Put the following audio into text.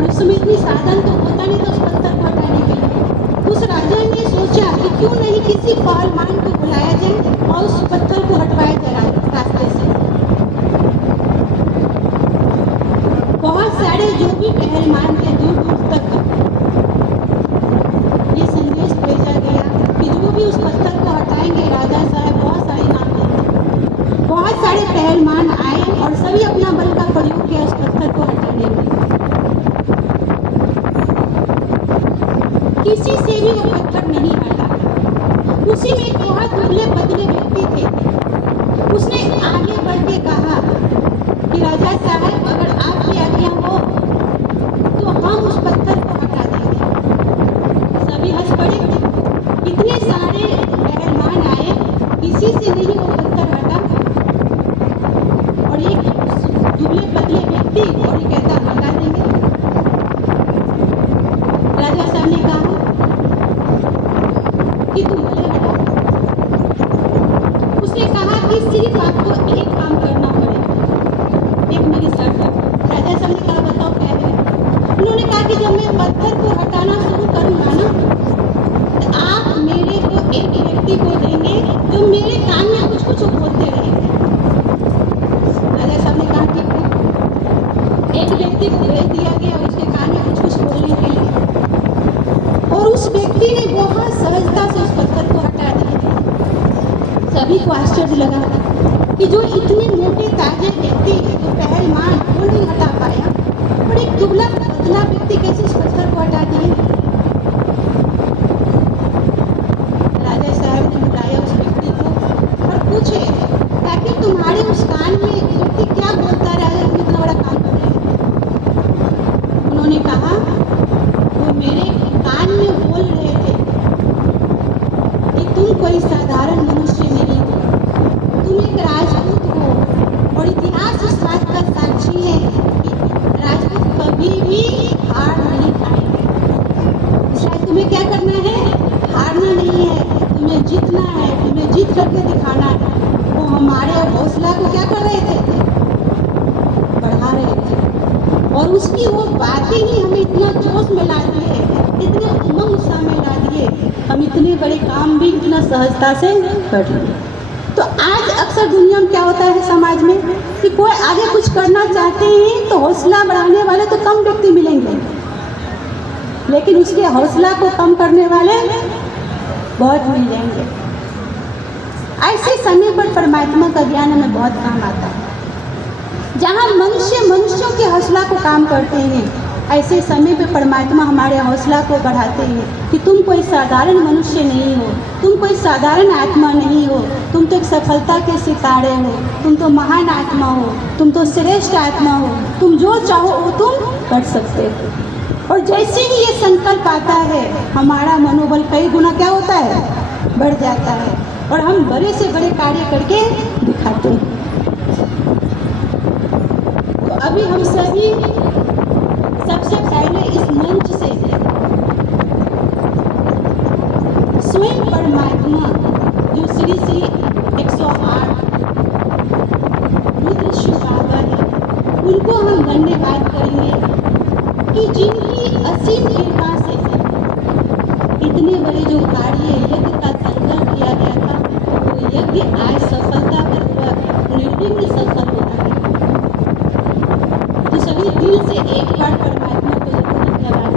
और उस समय इतनी साधन तो होता नहीं था उस पत्थर को हटाने के लिए। उस राजा ने सोचा कि क्यों नहीं किसी पहलवान को बुलाया जाए और उस पत्थर को हटवाया जाए रास्ते से। बहुत सारे जो भी पहलवान थे दूर दूर तक ये संदेश भेजा गया कि जो भी उस पत्थर को हटाएंगे राजा साहब बहुत सारे इनाम देंगे। बहुत सारे पहलवान आए और सभी अपना बल का प्रयोग किया उस पत्थर को हटाने में। किसी से भी वो पत्थर नहीं हटा। उसी में एक बहुत दुबले पतले व्यक्ति थे। उसने आगे बढ़ के कहा कि राजा साहब अगर आपकी आज्ञा हो तो हम उस पत्थर को हटा देंगे। सभी हंस पड़े। इतने सारे पहलवान आए, किसी से नहीं वो पत्थर हटा। और एक दुबले पतले व्यक्ति और ये कहता हटा देंगे। राजा साहब ने कहा कि तुम भले हटाओ। उसने कहा कि सिर्फ आपको एक काम करना पड़ेगा, एक मेरी शर्त है। राजा साहब ने कहा बताओ क्या है। उन्होंने कहा कि जब मैं पत्थर को हटाना शुरू करूंगा ना तो आप मेरे को एक व्यक्ति को देंगे जो मेरे कान में कुछ कुछ बोलते रहेंगे। राजा साहब ने कहा ठीक है। एक व्यक्ति को भेज दिया गया उसके कान में कुछ कुछ बोलने के लिए और उस व्यक्ति ने बहुत सहजता से उस पत्थर को हटा दिया। सभी को आश्चर्य लगा कि जो इतने मोटे ताजे व्यक्ति जो पहलवान वो नहीं हटा पाया और एक दुबला पतला व्यक्ति कैसे उस पत्थर को हटा दिए। राजा साहब ने बुलाया उस व्यक्ति को और पूछे ताकि तुम्हारे उस कान में व्यक्ति क्या बोलता रहा तुम इतना बड़ा काम कर रहे हो। उन्होंने कहा वो मेरे कान में बोल रहे थे कि तुम कोई साधारण मनुष्य नहीं हो, तुम एक राजपूत हो और इतिहास उस बात का साक्षी है कि राजपूत कभी भी हार नहीं खाएंगे। इसलिए तुम्हें क्या करना है, हारना नहीं है, तुम्हें जीतना है, तुम्हें जीत करके दिखाना है। वो हमारे हौसला को क्या कर रहे थे, बढ़ा रहे थे और उसकी वो बातें ही हमें इतना जोश में ला दिए, इतने उमंग उत्साह में ला दिए, हम इतने बड़े काम भी इतना सहजता से कर लिए। तो आज अक्सर दुनिया में क्या होता है समाज में कि कोई आगे कुछ करना चाहते हैं तो हौसला बढ़ाने वाले तो कम व्यक्ति मिलेंगे, लेकिन उसके हौसला को कम करने वाले बहुत मिल जाएंगे। ऐसे समय पर परमात्मा का ज्ञान हमें बहुत काम आता है। जहाँ मनुष्य मनुष्यों के हौसला को काम करते हैं, ऐसे समय पे परमात्मा हमारे हौसला को बढ़ाते हैं कि तुम कोई साधारण मनुष्य नहीं हो, तुम कोई साधारण आत्मा नहीं हो, तुम तो एक सफलता के सितारे हो, तुम तो महान आत्मा हो, तुम तो श्रेष्ठ आत्मा हो, तुम जो चाहो वो तुम कर सकते हो। और जैसे ही ये संकल्प आता है हमारा मनोबल कई गुना क्या होता है, बढ़ जाता है और हम बड़े से बड़े कार्य करके दिखाते हैं। तो अभी हम सभी सबसे पहले इस मंच से स्वयं परमात्मा जो श्री श्री 108 रुद्र शिव बाबा है उनको हम धन्यवाद करेंगे कि जिनकी असीम कृपा से इतने बड़े जो कार्य यज्ञ का संकल्प किया गया था वो यज्ञ आज सफलता पूर्वक निर्विघ्न सफल होता है। तो सभी दिल से एक बार परमात्मा को जरूर धन्यवाद